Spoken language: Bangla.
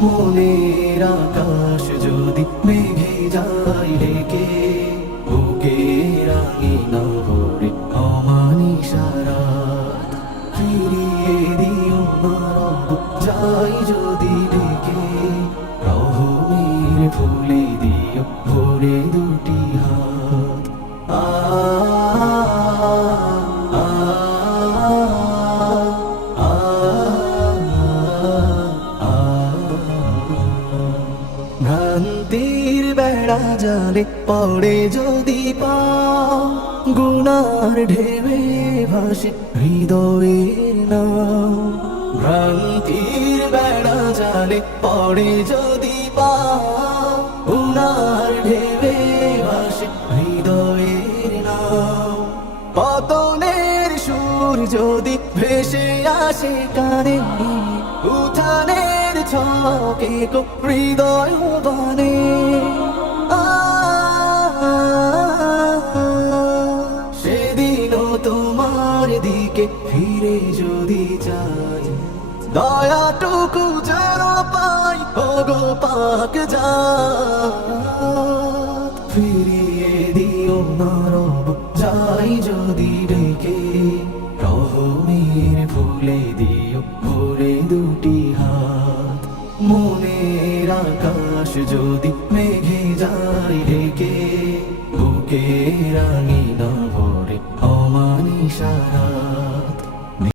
মনের আকাশ যদি মেঘে যায় ঢেকে, বুকে রাঙিনা ভরে অমানিসা রাত। ফিরিয়ে দিও না রব যাই যদি ডেকে, রহমের ফুলে দিও ভরে দুটি হাত। ভ্রান্তির বেড়া জালে পড়ে যদি পাও, গুনার ঢেউয়ে ভাসে হৃদয়ের নাও। ভ্রান্তির বেড়া জালে পড়ে যদি পাও, গুনার ঢেউয়ে ভাসে হৃদয়ের নাও। পতনের সুর যদি ভেসে আসে কানে, উঠানের ছকে হৃদয় বানে। সেদিনও তোমার দিকে ফিরে যদি যাই, দয়াটুকু যেন পাই ওগো পাক জাত। ফিরিয়ে দিও না রব যাই যদি ডেকে, রহমের ফুলে দিও ভরে দুটি হাত। মনের আকাশ যদি মেঘে যায় ঢেকে, বুকে রাঙিনা ভরে অমানিসা রাত।